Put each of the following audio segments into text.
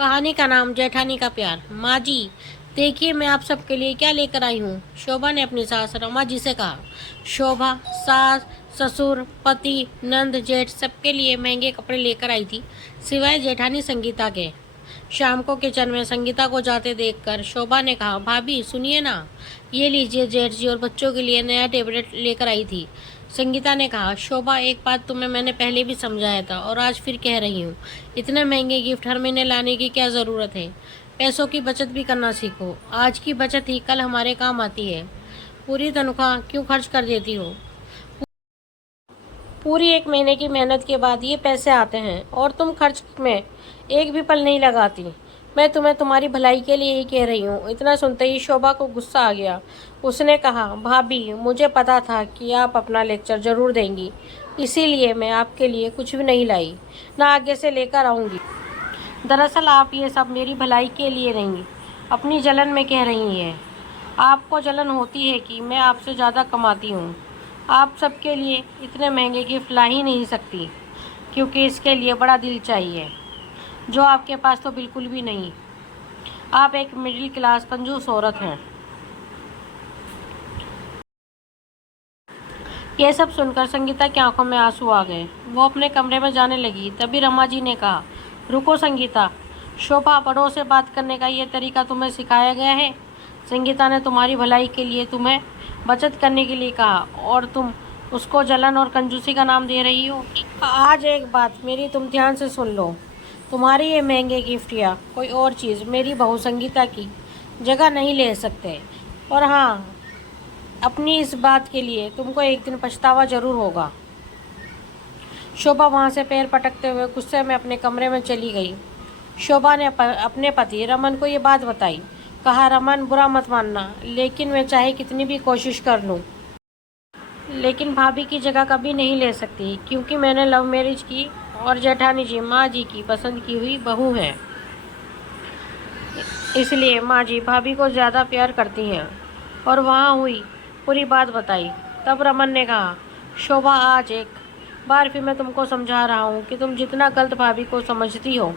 कहानी का नाम जेठानी का प्यार। माँ जी, देखिए मैं आप सबके लिए क्या लेकर आई हूँ। शोभा ने अपनी सास रमा जी से कहा। शोभा सास, ससुर, पति, नंद, जेठ सबके लिए महंगे कपड़े लेकर आई थी, सिवाय जेठानी संगीता के। शाम को किचन में संगीता को जाते देखकर शोभा ने कहा, भाभी सुनिए ना, ये लीजिए जेठ जी और बच्चों के लिए नया टेबलेट लेकर आई थी। संगीता ने कहा, शोभा एक बात तुम्हें मैंने पहले भी समझाया था और आज फिर कह रही हूँ, इतने महंगे गिफ्ट हर महीने लाने की क्या ज़रूरत है। पैसों की बचत भी करना सीखो, आज की बचत ही कल हमारे काम आती है। पूरी तनख्वाह क्यों खर्च कर देती हो। पूरी एक महीने की मेहनत के बाद ये पैसे आते हैं और तुम खर्च में एक भी पल नहीं लगाती। मैं तुम्हें तुम्हारी भलाई के लिए ही कह रही हूँ। इतना सुनते ही शोभा को गुस्सा आ गया। उसने कहा, भाभी मुझे पता था कि आप अपना लेक्चर जरूर देंगी, इसीलिए मैं आपके लिए कुछ भी नहीं लाई, ना आगे से लेकर आऊँगी। दरअसल आप ये सब मेरी भलाई के लिए नहीं, अपनी जलन में कह रही हैं। आपको जलन होती है कि मैं आपसे ज़्यादा कमाती हूँ। आप सबके लिए इतने महंगे गिफ्ट ला ही नहीं सकती, क्योंकि इसके लिए बड़ा दिल चाहिए, जो आपके पास तो बिल्कुल भी नहीं। आप एक मिडिल क्लास कंजूस औरत हैं। यह सब सुनकर संगीता की आंखों में आंसू आ गए। वो अपने कमरे में जाने लगी। तभी रमा जी ने कहा, रुको संगीता, शोभा बड़ों से बात करने का ये तरीका तुम्हें सिखाया गया है। संगीता ने तुम्हारी भलाई के लिए तुम्हें बचत करने के लिए कहा और तुम उसको जलन और कंजूसी का नाम दे रही हो। आज एक बात मेरी तुम ध्यान से सुन लो। तुम्हारे ये महंगे गिफ्ट या कोई और चीज़ मेरी बहू संगीता की जगह नहीं ले सकते। और हाँ, अपनी इस बात के लिए तुमको एक दिन पछतावा जरूर होगा। शोभा वहाँ से पैर पटकते हुए गुस्से में अपने कमरे में चली गई। शोभा ने अपने पति रमन को ये बात बताई। कहा, रमन बुरा मत मानना, लेकिन मैं चाहे कितनी भी कोशिश कर लूँ, लेकिन भाभी की जगह कभी नहीं ले सकती, क्योंकि मैंने लव मैरिज की और जेठानी जी माँ जी की पसंद की हुई बहू हैं। इसलिए माँ जी भाभी को ज़्यादा प्यार करती हैं। और वहाँ हुई पूरी बात बताई। तब रमन ने कहा, शोभा आज एक बार फिर मैं तुमको समझा रहा हूँ कि तुम जितना गलत भाभी को समझती हो,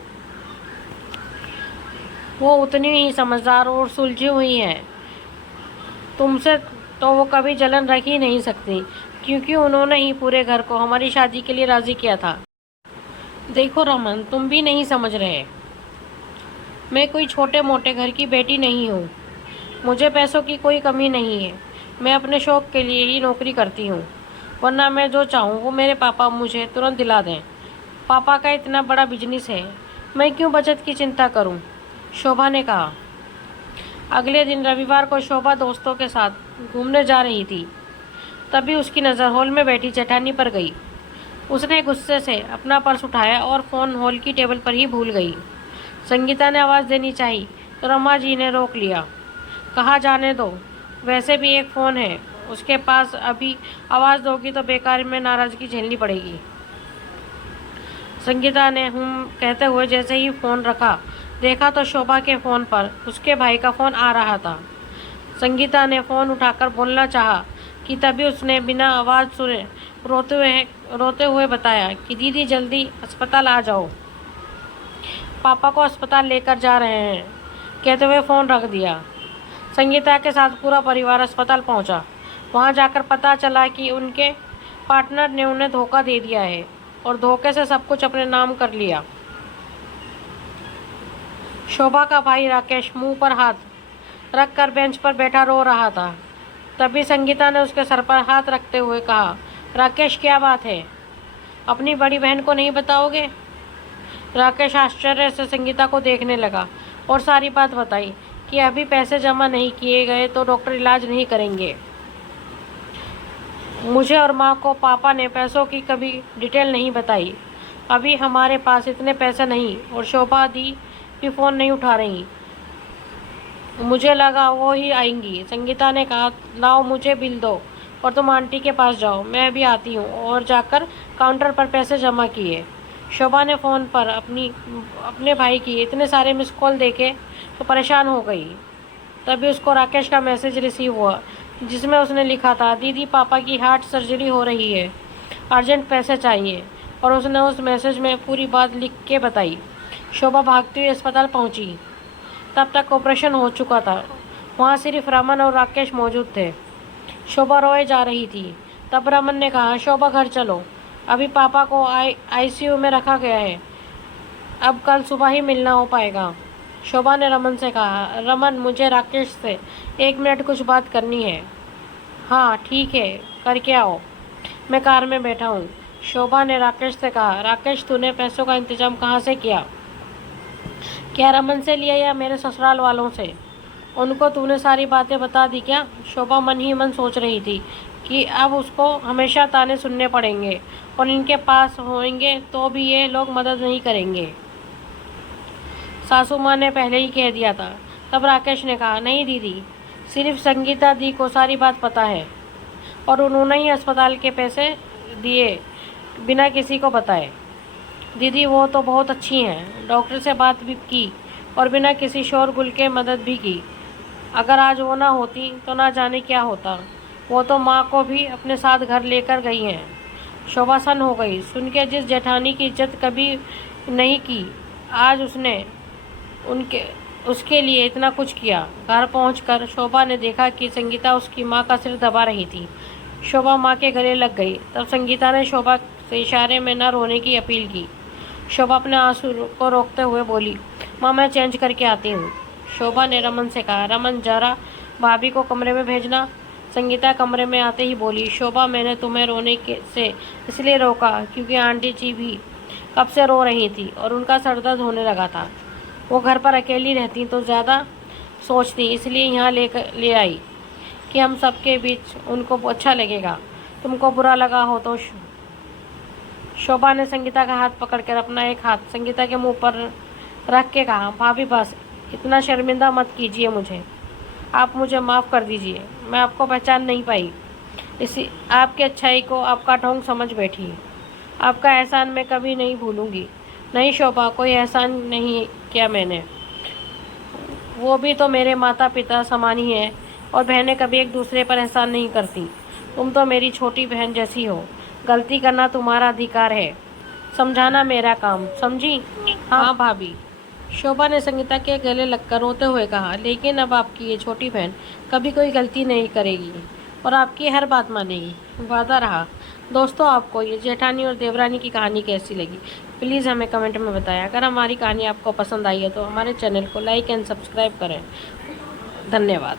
वो उतनी ही समझदार और सुलझी हुई है। तुमसे तो वो कभी जलन रख ही नहीं सकती, क्योंकि उन्होंने ही पूरे घर को हमारी शादी के लिए राज़ी किया था। देखो रमन, तुम भी नहीं समझ रहे। मैं कोई छोटे मोटे घर की बेटी नहीं हूँ। मुझे पैसों की कोई कमी नहीं है। मैं अपने शौक़ के लिए ही नौकरी करती हूँ, वरना मैं जो चाहूँ वो मेरे पापा मुझे तुरंत दिला दें। पापा का इतना बड़ा बिजनेस है, मैं क्यों बचत की चिंता करूँ। शोभा ने कहा। अगले दिन रविवार को शोभा दोस्तों के साथ घूमने जा रही थी। तभी उसकी नज़र हॉल में बैठी जेठानी पर गई। उसने गुस्से से अपना पर्स उठाया और फ़ोन हॉल की टेबल पर ही भूल गई। संगीता ने आवाज़ देनी चाहिए तो रमा जी ने रोक लिया। कहा, जाने दो, वैसे भी एक फ़ोन है उसके पास, अभी आवाज़ दोगी तो बेकार में नाराज़गी झेलनी पड़ेगी। संगीता ने कहते हुए जैसे ही फ़ोन रखा, देखा तो शोभा के फ़ोन पर उसके भाई का फ़ोन आ रहा था। संगीता ने फ़ोन उठाकर बोलना चाहा कि तभी उसने बिना आवाज़ सुने रोते हुए बताया कि दीदी जल्दी अस्पताल आ जाओ, पापा को अस्पताल लेकर जा रहे हैं। कहते हुए फ़ोन रख दिया। संगीता के साथ पूरा परिवार अस्पताल पहुंचा। वहां जाकर पता चला कि उनके पार्टनर ने उन्हें धोखा दे दिया है और धोखे से सब कुछ अपने नाम कर लिया। शोभा का भाई राकेश मुंह पर हाथ रखकर बेंच पर बैठा रो रहा था। तभी संगीता ने उसके सर पर हाथ रखते हुए कहा, राकेश क्या बात है, अपनी बड़ी बहन को नहीं बताओगे। राकेश आश्चर्य से संगीता को देखने लगा और सारी बात बताई कि अभी पैसे जमा नहीं किए गए तो डॉक्टर इलाज नहीं करेंगे। मुझे और माँ को पापा ने पैसों की कभी डिटेल नहीं बताई। अभी हमारे पास इतने पैसे नहीं और शोभा दी भी फ़ोन नहीं उठा रही। मुझे लगा वो ही आएंगी। संगीता ने कहा, लाओ मुझे बिल दो और तुम आंटी के पास जाओ, मैं अभी आती हूँ। और जाकर काउंटर पर पैसे जमा किए। शोभा ने फ़ोन पर अपने भाई की इतने सारे मिस कॉल देखे तो परेशान हो गई। तभी उसको राकेश का मैसेज रिसीव हुआ, जिसमें उसने लिखा था, दीदी पापा की हार्ट सर्जरी हो रही है, अर्जेंट पैसे चाहिए। और उसने उस मैसेज में पूरी बात लिख के बताई। शोभा भागती हुई अस्पताल पहुंची। तब तक ऑपरेशन हो चुका था। वहाँ सिर्फ रमन और राकेश मौजूद थे। शोभा रोए जा रही थी। तब रमन ने कहा, शोभा घर चलो, अभी पापा को आईसीयू में रखा गया है, अब कल सुबह ही मिलना हो पाएगा। शोभा ने रमन से कहा, रमन मुझे राकेश से 1 मिनट कुछ बात करनी है। हाँ ठीक है, करके आओ, मैं कार में बैठा हूँ। शोभा ने राकेश से कहा, राकेश तूने पैसों का इंतजाम कहाँ से किया? क्या रमन से लिया या मेरे ससुराल वालों से? उनको तूने सारी बातें बता दी क्या? शोभा मन ही मन सोच रही थी कि अब उसको हमेशा ताने सुनने पड़ेंगे और इनके पास होंगे तो भी ये लोग मदद नहीं करेंगे। सासू माँ ने पहले ही कह दिया था। तब राकेश ने कहा, नहीं दीदी, सिर्फ संगीता दी को सारी बात पता है और उन्होंने ही अस्पताल के पैसे दिए बिना किसी को बताए। दीदी वो तो बहुत अच्छी हैं, डॉक्टर से बात भी की और बिना किसी शोरगुल के मदद भी की। अगर आज वो ना होती तो ना जाने क्या होता। वो तो माँ को भी अपने साथ घर लेकर गई हैं। शोभा सन्न हो गई सुन के। जिस जेठानी की इज्जत कभी नहीं की, आज उसने उसके लिए इतना कुछ किया। घर पहुंचकर शोभा ने देखा कि संगीता उसकी माँ का सिर दबा रही थी। शोभा माँ के गले लग गई। तब संगीता ने शोभा से इशारे में न रोने की अपील की। शोभा अपने आंसू को रोकते हुए बोली, माँ मैं चेंज करके आती हूँ। शोभा ने रमन से कहा, रमन जरा भाभी को कमरे में भेजना। संगीता कमरे में आते ही बोली, शोभा मैंने तुम्हें रोने से इसलिए रोका क्योंकि आंटी जी भी कब से रो रही थी और उनका सर दर्द होने लगा था। वो घर पर अकेली रहती तो ज़्यादा सोचती, इसलिए यहाँ ले आई कि हम सबके बीच उनको अच्छा लगेगा। तुमको बुरा लगा हो तो। शोभा ने संगीता का हाथ पकड़कर अपना एक हाथ संगीता के मुंह पर रख के कहा, भाभी बस इतना शर्मिंदा मत कीजिए मुझे, आप मुझे माफ़ कर दीजिए। मैं आपको पहचान नहीं पाई, इसी आपकी अच्छाई को आपका ढोंग समझ बैठी। आपका एहसान मैं कभी नहीं भूलूंगी। नहीं शोभा, कोई एहसान नहीं किया मैंने, वो भी तो मेरे माता पिता समान ही है और बहनें कभी एक दूसरे पर एहसान नहीं करती। तुम तो मेरी छोटी बहन जैसी हो, गलती करना तुम्हारा अधिकार है, समझाना मेरा काम, समझी? हाँ भाभी। शोभा ने संगीता के गले लगकर रोते हुए कहा, लेकिन अब आपकी ये छोटी बहन कभी कोई गलती नहीं करेगी और आपकी हर बात मानेगी, वादा रहा। दोस्तों आपको ये जेठानी और देवरानी की कहानी कैसी लगी प्लीज़ हमें कमेंट में बताएं। अगर हमारी कहानी आपको पसंद आई है तो हमारे चैनल को लाइक एंड सब्सक्राइब करें। धन्यवाद।